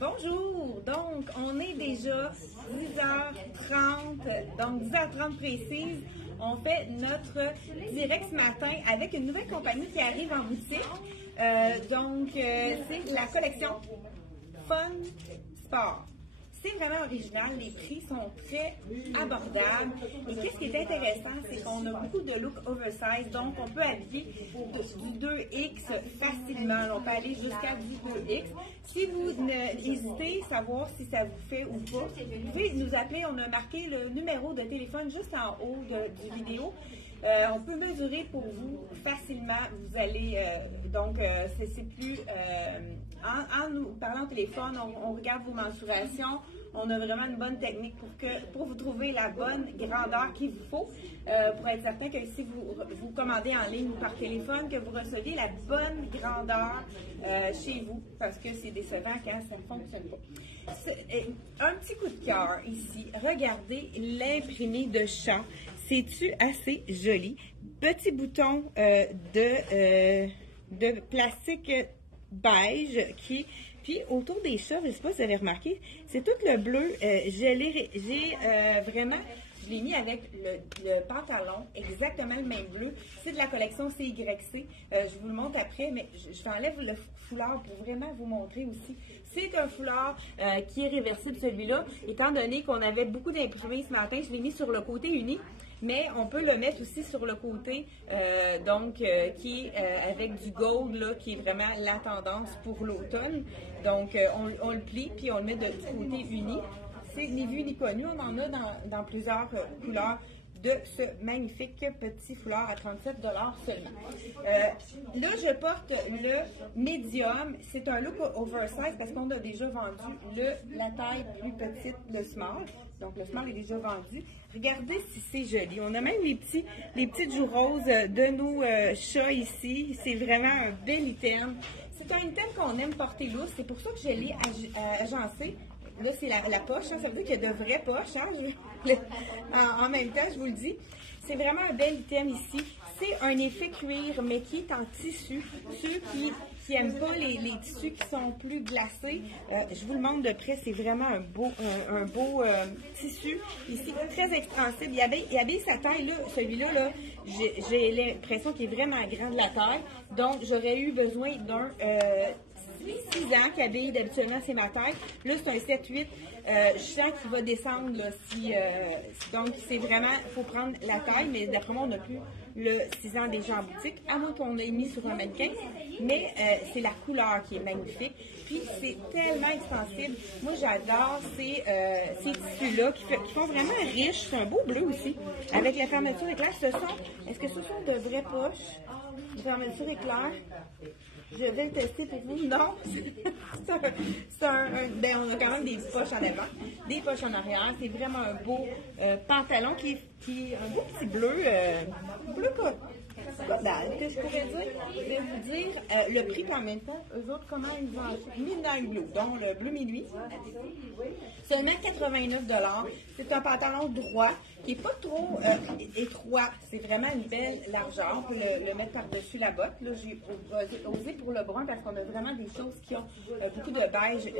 Bonjour! Donc, on est déjà 10h30, donc 10h30 précise. On fait notre direct ce matin avec une nouvelle compagnie qui arrive en boutique. C'est la collection Fun Sport. C'est vraiment original, les prix sont très abordables. Et qu'est-ce qui est intéressant, c'est qu'on a beaucoup de look oversize, donc on peut habiller du 2X facilement. On peut aller jusqu'à du 2X. Si vous hésitez à savoir si ça vous fait ou pas, vous pouvez nous appeler. On a marqué le numéro de téléphone juste en haut du vidéo. On peut mesurer pour vous facilement. Vous allez, c'est plus, en nous parlant au téléphone, on regarde vos mensurations. On a vraiment une bonne technique pour vous trouver la bonne grandeur qu'il vous faut, pour être certain que si vous commandez en ligne ou par téléphone, que vous receviez la bonne grandeur chez vous, parce que c'est décevant quand ça ne fonctionne pas. Un petit coup de cœur ici. Regardez l'imprimé de chat. C'est-tu assez joli? Petit bouton de plastique beige puis autour des chats, je ne sais pas si vous avez remarqué, c'est tout le bleu. Je l'ai mis avec le pantalon, exactement le même bleu. C'est de la collection CYC. Je vous le montre après, mais je t'enlève le foulard pour vraiment vous montrer aussi. C'est un foulard qui est réversible, celui-là. Étant donné qu'on avait beaucoup d'imprimés ce matin, je l'ai mis sur le côté uni. Mais on peut le mettre aussi sur le côté, qui est avec du gold, là, qui est vraiment la tendance pour l'automne. Donc, on le plie, puis on le met du côté uni. C'est ni vu ni connu. On en a dans plusieurs couleurs de ce magnifique petit foulard à 37 $ seulement. Là, je porte le médium. C'est un look oversize parce qu'on a déjà vendu la taille plus petite, le small. Donc, le small est déjà vendu. Regardez si c'est joli. On a même les petites joues roses de nos chats ici. C'est vraiment un bel item. C'est un item qu'on aime porter lourd. C'est pour ça que je l'ai agencé. Là, c'est la poche. Hein. Ça veut dire qu'il y a de vraies poches. Hein. En même temps, je vous le dis. C'est vraiment un bel item ici. C'est un effet cuir, mais qui est en tissu. Ceux qui n'aiment pas les tissus qui sont plus glacés, je vous le montre de près. C'est vraiment un beau tissu. Ici, très extensible. Il habille sa taille. Là, celui-là, là, j'ai l'impression qu'il est vraiment grand de la taille. Donc, j'aurais eu besoin d'un 6 ans qui habille d'habituellement, c'est ma taille. Là, c'est un 7-8. Je sens qu'il va descendre. Là, donc, c'est vraiment, il faut prendre la taille, mais d'après moi, on n'a plus le 6 ans déjà en boutique, à moins qu'on l'ait mis sur un mannequin. Mais c'est la couleur qui est magnifique. Puis, c'est tellement extensible. Moi, j'adore ces tissus-là qui font vraiment riches. C'est un beau bleu aussi, avec la fermeture éclair. Est-ce que ce sont de vraies poches? La fermeture éclair. Je vais le tester pour vous. Non, on a quand même des poches en avant, des poches en arrière. C'est vraiment un beau pantalon qui est un beau petit bleu, bleu dalle, que je pourrais dire. Je vais vous dire le prix en même temps. Eux autres, comment ils vendent? Midnight Blue, donc le bleu minuit. Seulement 89 $. C'est un pantalon droit qui n'est pas trop étroit. C'est vraiment une belle largeur. On peut le mettre par-dessus la botte. Là, j'ai osé pour le brun parce qu'on a vraiment des choses qui ont beaucoup de beige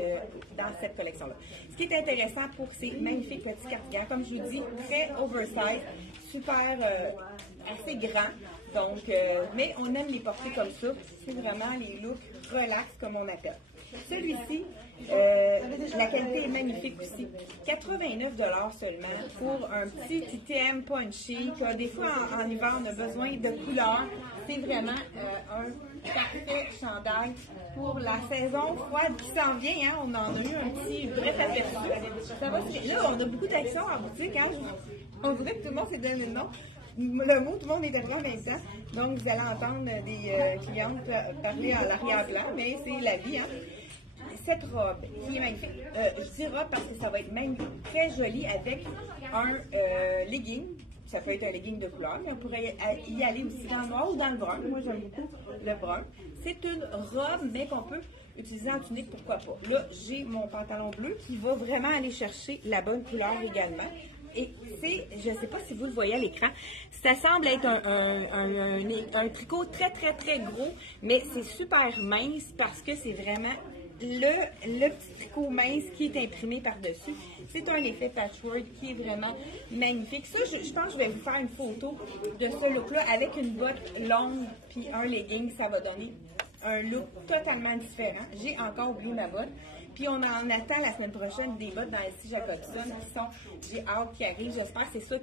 dans cette collection-là. Ce qui est intéressant pour ces magnifiques petits cardigans, comme je vous dis, très oversize, super assez grand. Donc, mais on aime les porter comme ça. C'est vraiment les looks relax, comme on appelle. Celui-ci, la qualité est magnifique aussi. 89 $ seulement pour un petit item punchy. Des fois, en hiver, on a besoin de couleurs. C'est vraiment un parfait chandail pour la saison froide qui s'en vient. Hein. On en a eu un petit bref aperçu. Ça va, là, on a beaucoup d'actions en boutique. Hein. On dirait que tout le monde s'est donné le nom. Le mot, tout le monde est arrivé en même temps. Donc, vous allez entendre des clientes parler en l'arrière-plan, mais c'est la vie. Hein. Cette robe, qui est magnifique, je dis robe parce que ça va être même très joli avec un legging. Ça peut être un legging de couleur, mais on pourrait y aller aussi dans le noir ou dans le brun. Moi, j'aime beaucoup le brun. C'est une robe, mais qu'on peut utiliser en tunique, pourquoi pas. Là, j'ai mon pantalon bleu qui va vraiment aller chercher la bonne couleur également. Et c'est, je ne sais pas si vous le voyez à l'écran, ça semble être un tricot très, très, très gros, mais c'est super mince parce que c'est vraiment le petit tricot mince qui est imprimé par-dessus. C'est un effet patchwork qui est vraiment magnifique. Ça, je pense que je vais vous faire une photo de ce look-là avec une botte longue puis un legging. Ça va donner un look totalement différent. J'ai encore oublié ma botte. Puis on en attend la semaine prochaine des bottes dans S.C. Jacobson qui sont, j'ai hâte qu'ils arrivent. J'espère que c'est ça.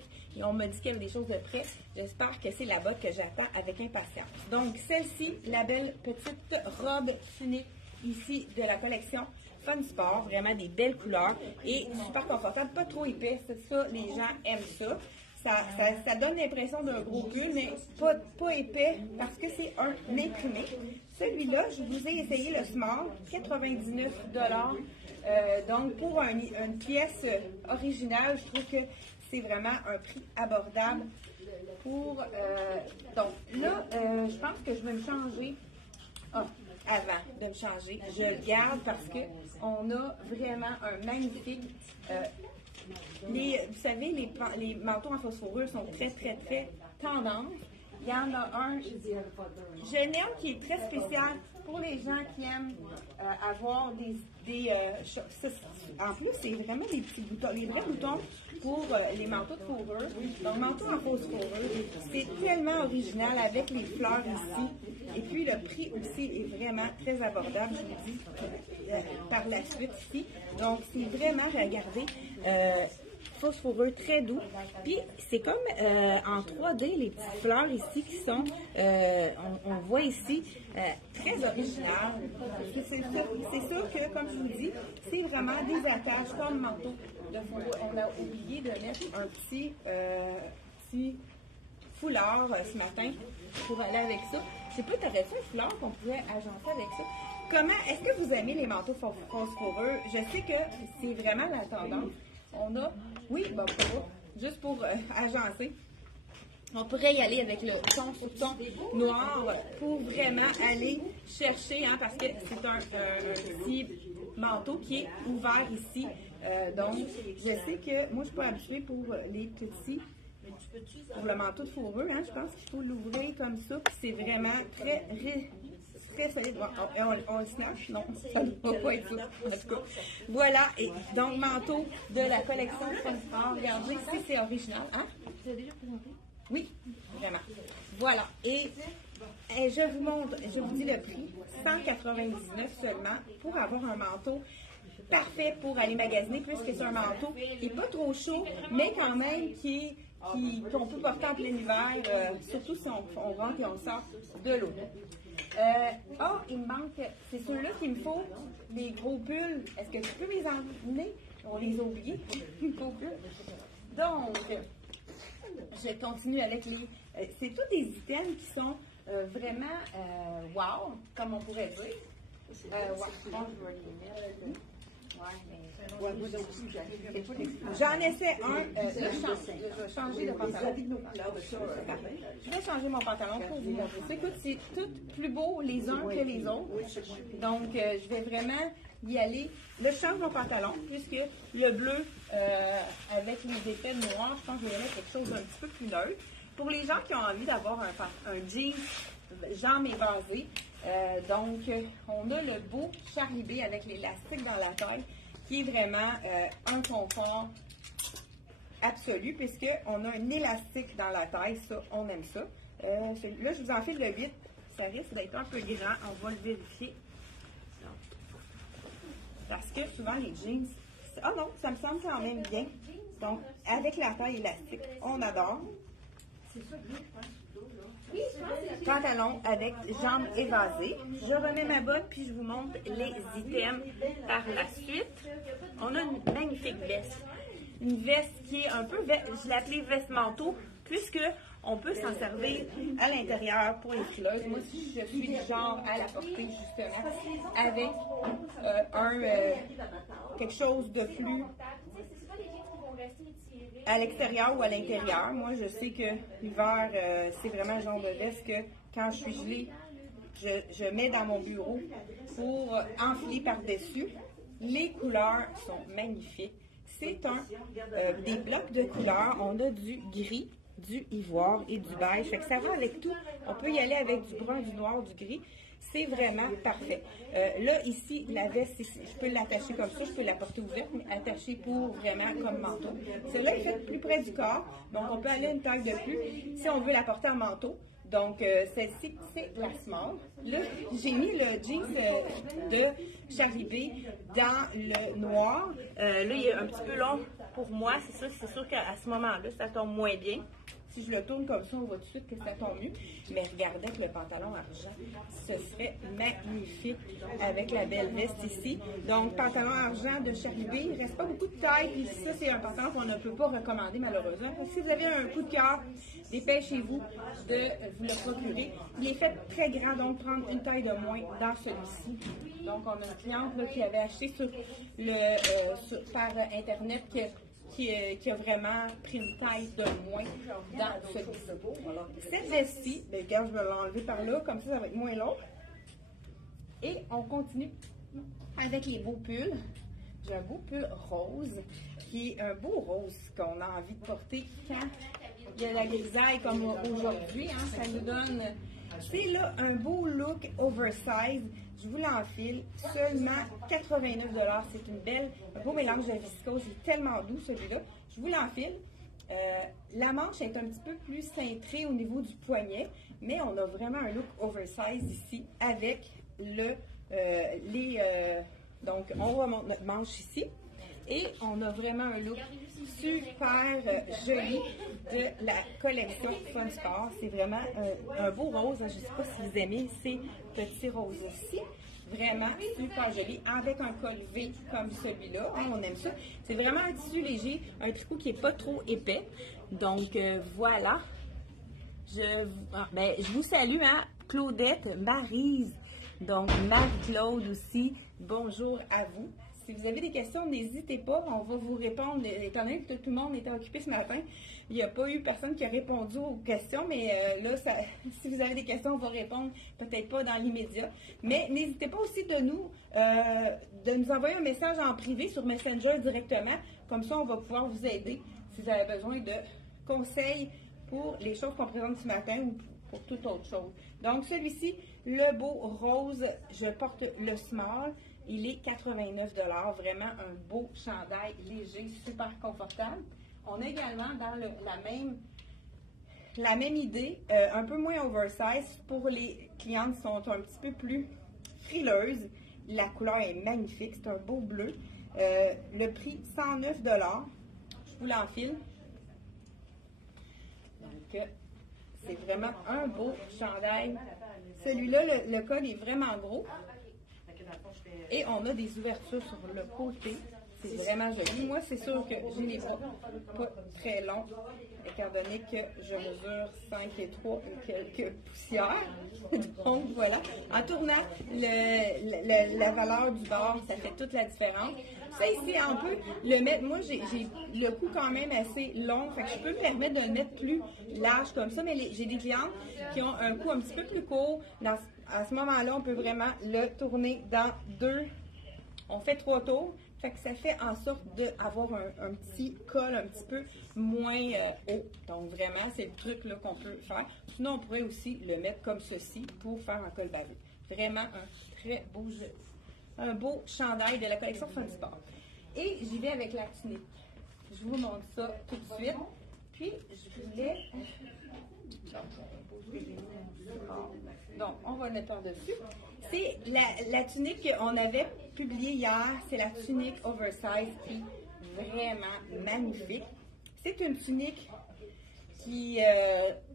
On m'a dit qu'il y avait des choses de près. J'espère que c'est la botte que j'attends avec impatience. Donc celle-ci, la belle petite robe tunique ici de la collection Fun Sport. Vraiment des belles couleurs et super confortable. Pas trop épais. C'est ça, les gens aiment ça. Ça donne l'impression d'un gros pull, mais pas épais parce que c'est un imprimé. Celui-là, je vous ai essayé le small, 99 $. Donc, pour une pièce originale, je trouve que c'est vraiment un prix abordable. Donc là, je pense que je vais me changer. Avant de me changer, je le garde parce qu'on a vraiment un magnifique... vous savez, les manteaux en phosphorure sont très, très, très tendance. Il y en a un Genève qui est très spécial pour les gens qui aiment avoir des en plus, c'est vraiment des petits boutons, les vrais boutons pour les manteaux de fourrure. Donc, manteau en phosphorure, c'est tellement original avec les fleurs ici. Et puis, le prix aussi est vraiment très abordable, je vous dis, par la suite ici. Donc, c'est vraiment, regardez, phosphoreux très doux. Puis, c'est comme en 3D, les petites fleurs ici qui sont, on voit ici, très originales. C'est sûr que, comme je vous dis, c'est vraiment des attaches comme manteau de fourrure. On a oublié de mettre un petit foulard ce matin pour aller avec ça. Je sais pas, t'aurais-tu un foulard qu'on pouvait agencer avec ça? Est-ce que vous aimez les manteaux phosphoreux? Je sais que c'est vraiment la tendance. On a, oui, juste pour agencer. On pourrait y aller avec le ton sur ton noir pour vraiment aller chercher, parce que c'est un petit manteau qui est ouvert ici. Donc, je sais que moi, je suis pas habituée pour les petits. Pour le manteau de fourrure, je pense qu'il faut l'ouvrir comme ça. C'est vraiment très solide. On le snatch? Non, ça ne va pas être ça. En tout cas, voilà. Et donc, manteau de la collection Fun Sport. Regardez si c'est original. Tu l'as déjà présenté? Oui, vraiment. Voilà. Et je vous montre, je vous dis le prix. 199 seulement pour avoir un manteau parfait pour aller magasiner, puisque c'est un manteau qui n'est pas trop chaud, mais quand même qu'on peut porter en plein hiver, surtout si on rentre et on sort de l'eau. Il me manque, c'est ceux-là qu'il me faut, les gros pulls. Est-ce que tu peux les emmener? On les a oubliés, les gros pulls. Donc, je continue avec c'est tous des items qui sont vraiment wow, comme on pourrait dire. Je vais les mettre. J'en essaie un. Je vais changer de pantalon. Je vais changer mon pantalon pour vous montrer. Écoute, c'est tout plus beau les uns que les autres. Donc, je vais vraiment y aller. Là, je change mon pantalon puisque le bleu avec les effets noirs, je pense que je vais mettre quelque chose d'un petit peu plus neutre. Pour les gens qui ont envie d'avoir un jean jambes évasées, donc on a le beau Charlie B avec l'élastique dans la taille qui est vraiment un confort absolu puisqu'on a un élastique dans la taille, ça, on aime ça. Là, je vous en file le 8, ça risque d'être un peu grand, on va le vérifier. Parce que souvent les jeans, non, ça me semble quand même bien. Donc, avec la taille élastique, on adore. Pantalon avec jambes évasées. Je remets ma botte puis je vous montre les items par la suite. On a une magnifique veste. Une veste qui est un peu, je l'appelais veste manteau, puisque on peut s'en servir à l'intérieur pour les fileuses. Moi, si je suis du genre à la porter justement avec quelque chose de plus à l'extérieur ou à l'intérieur. Moi, je sais que l'hiver, c'est vraiment le genre de veste que quand je suis gelée, je mets dans mon bureau pour enfiler par-dessus. Les couleurs sont magnifiques. C'est des blocs de couleurs. On a du gris, du ivoire et du beige. Fait que ça va avec tout. On peut y aller avec du brun, du noir, du gris. C'est vraiment parfait. Là, ici, la veste, ici, je peux l'attacher comme ça, je peux la porter ouverte, mais attachée pour vraiment comme manteau. Celle-là est faite plus près du corps, donc on peut aller une taille de plus si on veut la porter en manteau. Donc, celle-ci, c'est la small. Là, j'ai mis le jeans de Charlie B dans le noir. Là, il est un petit peu long pour moi, c'est sûr qu'à ce moment-là, ça tombe moins bien. Si je le tourne comme ça, on voit tout de suite que ça tombe mieux. Mais regardez avec le pantalon argent, ce serait magnifique avec la belle veste ici. Donc, pantalon argent de Charlie B. Il ne reste pas beaucoup de taille. Puis ça, c'est un pantalon qu'on ne peut pas recommander malheureusement. Si vous avez un coup de cœur, dépêchez-vous de vous le procurer. Il est fait très grand, donc prendre une taille de moins dans celui-ci. Donc, on a une cliente là, qui avait acheté par Internet qui a vraiment pris une taille de moins dans celui-ci. Cette veste-ci, ben, regarde, je vais l'enlever par là, comme ça va être moins long. Et on continue avec les beaux pulls. J'ai un beau pull rose, qui est un beau rose qu'on a envie de porter quand il y a la grisaille comme aujourd'hui. Hein, ça nous donne, c'est là un beau look oversize. Je vous l'enfile, seulement 89 $. C'est un beau mélange de viscose, il est tellement doux celui-là. Je vous l'enfile. La manche est un petit peu plus cintrée au niveau du poignet, mais on a vraiment un look oversize ici avec donc on remonte notre manche ici et on a vraiment un look super joli de la collection Fun Sport. C'est vraiment un beau rose. Je ne sais pas si vous aimez ces petits roses-ci. Vraiment super joli, avec un col V comme celui-là. Hein, on aime ça. C'est vraiment un tissu léger, un tricot qui n'est pas trop épais. Donc voilà. Je vous salue, hein, Claudette, Maryse. Donc Marie-Claude aussi. Bonjour à vous. Si vous avez des questions, n'hésitez pas, on va vous répondre. Étant donné que tout le monde était occupé ce matin, il n'y a pas eu personne qui a répondu aux questions, mais là, si vous avez des questions, on va répondre, peut-être pas dans l'immédiat. Mais n'hésitez pas aussi de nous envoyer un message en privé sur Messenger directement. Comme ça, on va pouvoir vous aider si vous avez besoin de conseils pour les choses qu'on présente ce matin ou pour toute autre chose. Donc, celui-ci, le beau rose, je porte le small. Il est 89 $, vraiment un beau chandail léger, super confortable. On a également dans la même idée, un peu moins oversize pour les clientes qui sont un petit peu plus frileuses. La couleur est magnifique, c'est un beau bleu. Le prix 109 $. Je vous l'enfile. Donc, c'est vraiment un beau chandail. Celui-là, le col est vraiment gros. Et on a des ouvertures sur le côté. C'est vraiment joli. Moi, c'est sûr que j'ai les bras pas très longs, étant donné que je mesure 5 et 3 et quelques poussières. Donc, voilà. En tournant la valeur du bord, ça fait toute la différence. Ça ici, on peut le mettre. Moi, j'ai le cou quand même assez long. Fait que je peux me permettre de le mettre plus large comme ça. Mais j'ai des clientes qui ont un cou un petit peu plus court. À ce moment-là, on peut vraiment le tourner dans deux. On fait 3 tours. Fait que ça fait en sorte d'avoir un petit col un petit peu moins haut. Donc vraiment, c'est le truc là qu'on peut faire. Sinon, on pourrait aussi le mettre comme ceci pour faire un col baveux. Vraiment un très beau jeu. Un beau chandail de la collection Fun Sport. Et j'y vais avec la tunique. Je vous montre ça tout de suite. Puis, je voulais... Donc, on va le mettre par-dessus. C'est la tunique qu'on avait publiée hier. C'est la tunique oversize qui est vraiment magnifique. C'est une tunique qui...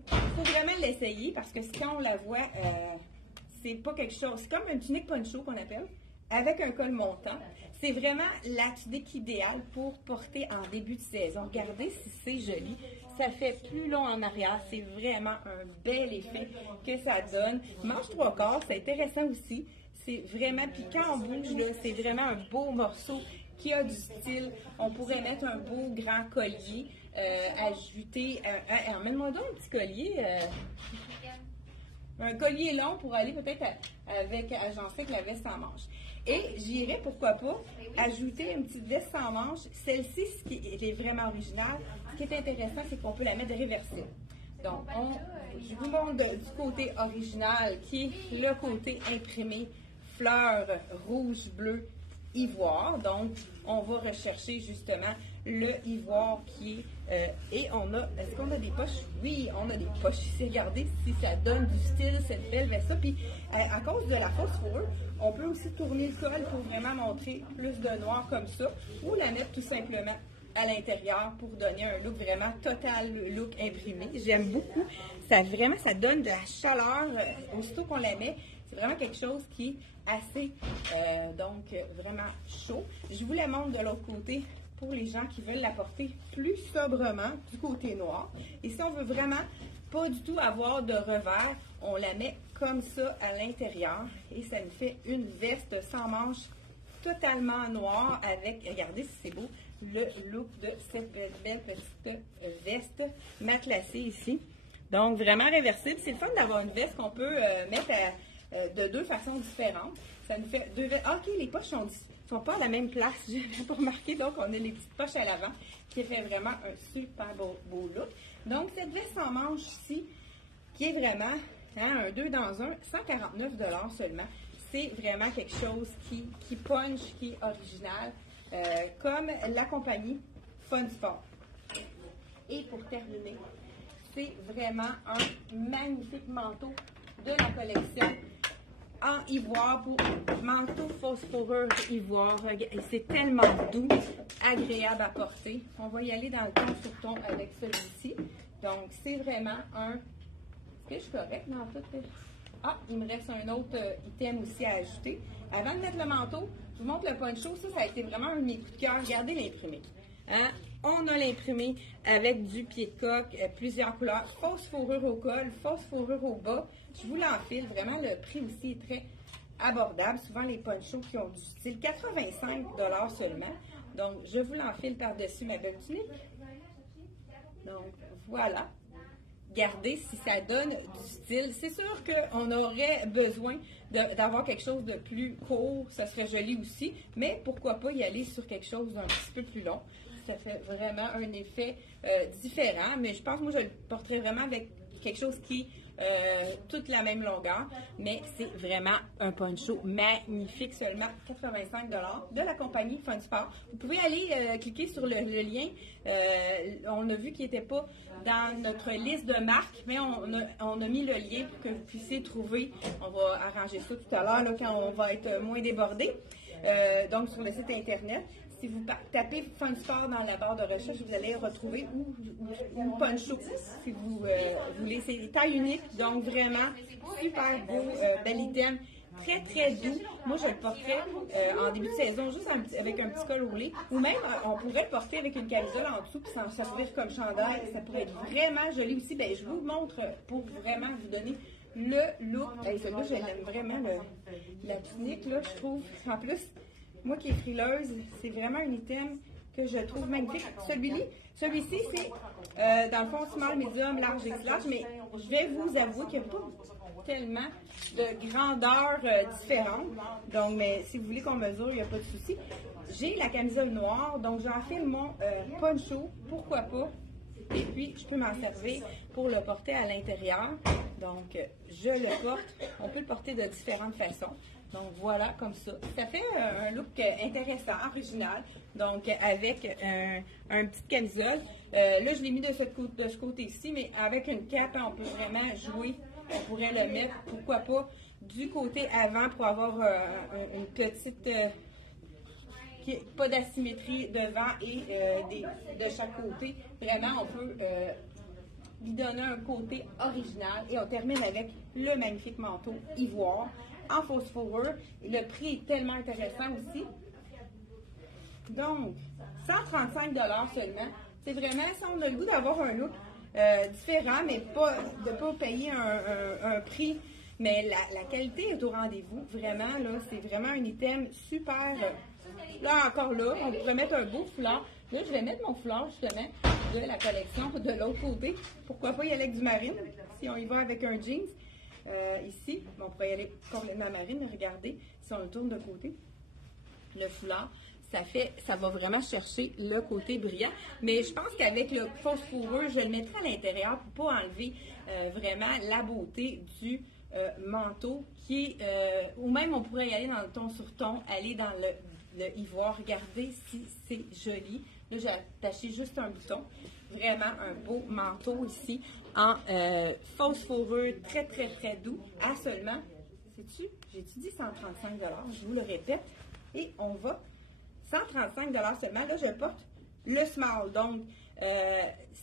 faut vraiment l'essayer parce que quand on la voit, c'est pas quelque chose... C'est comme une tunique poncho qu'on appelle, avec un col montant. C'est vraiment la tunique idéale pour porter en début de saison. Regardez si c'est joli. Ça fait plus long en arrière. C'est vraiment un bel effet que ça donne. Manche 3/4, c'est intéressant aussi. C'est vraiment, puis quand on bouge, c'est vraiment un beau morceau qui a du style. On pourrait mettre un beau grand collier, ajouter, emmène-moi donc un petit collier. Un collier long pour aller peut-être agencer avec la veste en manche. Et j'irais, pourquoi pas, ajouter une petite veste sans manche. Celle-ci, ce qui est vraiment original, ce qui est intéressant, c'est qu'on peut la mettre réversible. Donc, je vous montre du côté original qui est le côté imprimé fleurs rouge, bleu, ivoire. Donc, on va rechercher justement le ivoire qui est... et on a... Est-ce qu'on a des poches? Oui, on a des poches ici. Regardez si ça donne du style, cette belle veste-là. Puis, à cause de la fausse fourrure, on peut aussi tourner le col pour vraiment montrer plus de noir comme ça, ou la mettre tout simplement à l'intérieur pour donner un look vraiment total, look imprimé. J'aime beaucoup. Ça donne de la chaleur aussitôt qu'on la met. C'est vraiment quelque chose qui est assez, vraiment chaud. Je vous la montre de l'autre côté pour les gens qui veulent la porter plus sobrement du côté noir. Et si on veut vraiment pas du tout avoir de revers, on la met comme ça à l'intérieur et ça nous fait une veste sans manches totalement noire avec, regardez si c'est beau, le look de cette belle petite veste matelassée ici. Donc, vraiment réversible. C'est le fun d'avoir une veste qu'on peut mettre de deux façons différentes. Ça nous fait deux vestes. Ah, OK, les poches sont pas à la même place. Je n'avais pas remarqué. Donc, on a les petites poches à l'avant qui fait vraiment un super beau look. Donc, cette veste en manche ici, qui est vraiment un 2 dans 1, 149 $ seulement. C'est vraiment quelque chose qui punch, qui est original, comme la compagnie Fun Sport. Et pour terminer, c'est vraiment un magnifique manteau de la collection en ivoire pour manteau fausse fourrure ivoire. C'est tellement doux, agréable à porter. On va y aller dans le ton sur ton avec celui-ci. Donc, c'est vraiment un... Est-ce que je suis correcte dans tout? Ah, il me reste un autre item aussi à ajouter. Avant de mettre le manteau, je vous montre le poncho. Ça a été vraiment un de mes coups de cœur. Regardez l'imprimé. Hein? On a l'imprimé avec du pied de coq, plusieurs couleurs, fausse fourrure au col, fausse fourrure au bas. Je vous l'enfile. Vraiment, le prix aussi est très abordable. Souvent, les ponchos qui ont du style 85 $ seulement. Donc, je vous l'enfile par-dessus ma belle tunique. Donc, voilà. Regardez si ça donne du style. C'est sûr qu'on aurait besoin d'avoir quelque chose de plus court. Ça serait joli aussi. Mais pourquoi pas y aller sur quelque chose d'un petit peu plus long. Ça fait vraiment un effet différent. Mais je pense que moi, je le porterais vraiment avec quelque chose qui toute la même longueur. Mais c'est vraiment un poncho magnifique, seulement 85 $ de la compagnie Fun Sport. Vous pouvez aller cliquer sur le lien. On a vu qu'il n'était pas dans notre liste de marques, mais on a mis le lien pour que vous puissiez trouver. On va arranger ça tout à l'heure quand on va être moins débordé. Donc, sur le site Internet. Si vous tapez Fun Sport dans la barre de recherche, vous allez retrouver ou poncho, si vous voulez. C'est des tailles uniques, donc vraiment super beau, bel item, très très doux. Moi, je le porterais en début de saison juste avec un petit col roulé, ou même on pourrait le porter avec une camisole en dessous puis s'en servir comme chandail. Ça pourrait être vraiment joli aussi. Ben, je vous montre pour vraiment vous donner le look. Celui-là, je l'aime vraiment, la tunique, là, je trouve. En plus, moi qui est frileuse, c'est vraiment un item que je trouve magnifique. Celui-ci, c'est dans le fond small, medium, large et large, mais je vais vous avouer qu'il n'y a pas tellement de grandeur différente. Donc, mais si vous voulez qu'on mesure, il n'y a pas de souci. J'ai la camisole noire, donc j'enfile mon poncho, pourquoi pas. Et puis, je peux m'en servir pour le porter à l'intérieur. Donc, je le porte. On peut le porter de différentes façons. Donc, voilà, comme ça. Ça fait un look intéressant, original. Donc, avec un petit camisole. Là, je l'ai mis de ce côté-ci, mais avec une cape, on peut vraiment jouer. On pourrait le mettre, pourquoi pas, du côté avant pour avoir une petite... pas d'asymétrie devant et de chaque côté. Vraiment, on peut lui donner un côté original. Et on termine avec le magnifique manteau ivoire en fausse fourrure. Le prix est tellement intéressant aussi. Donc, 135 $ seulement. C'est vraiment, si on a le goût d'avoir un look différent, mais de ne pas payer un prix. Mais la qualité est au rendez-vous. Vraiment, là, c'est vraiment un item super... Là, encore là, on pourrait mettre un beau foulard. Là, je vais mettre mon foulard, justement, de la collection de l'autre côté. Pourquoi pas y aller avec du marine, si on y va avec un jeans. Ici, on pourrait y aller complètement marine, mais regardez, si on le tourne de côté, le foulard, ça va vraiment chercher le côté brillant. Mais je pense qu'avec le fausse fourrure, je le mettrai à l'intérieur pour pas enlever vraiment la beauté du manteau qui est, ou même on pourrait y aller dans le ton sur ton, aller dans le ivoire. Regardez si c'est joli. Là, j'ai attaché juste un bouton. Vraiment un beau manteau ici en fausse fourrure, très, très, très doux, à seulement, sais-tu, j'ai-tu dit 135 $, je vous le répète, et on va 135 $ seulement. Là, je porte le small. Donc,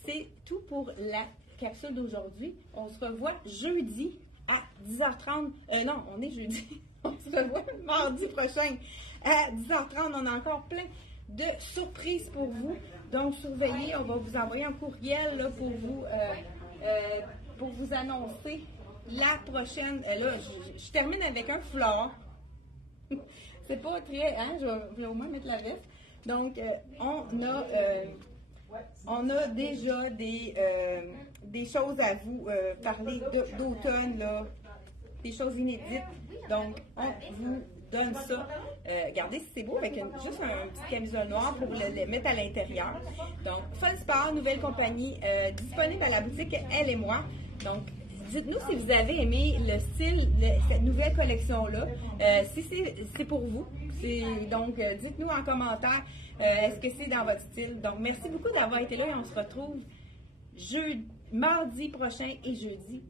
c'est tout pour la capsule d'aujourd'hui. On se revoit jeudi à 10h30. Non, on est jeudi. On se revoit mardi prochain à 10h30. On a encore plein de surprises pour vous. Donc, surveillez. On va vous envoyer un courriel là, pour vous annoncer la prochaine. Là, je termine avec un foulard. C'est pas très, hein, je vais au moins mettre la veste. Donc, on a déjà des choses à vous parler d'automne, là, des choses inédites. Donc, on vous donne ça. Regardez si c'est beau, avec juste un petit camisole noir pour le mettre à l'intérieur. Donc, Fun Sport, nouvelle compagnie, disponible à la boutique Elle et moi. Donc, dites-nous si vous avez aimé le style, cette nouvelle collection-là, si c'est pour vous. Donc, dites-nous en commentaire, est-ce que c'est dans votre style. Donc, merci beaucoup d'avoir été là et on se retrouve mardi prochain et jeudi.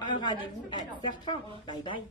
Un rendez-vous à 10h30. Bye bye.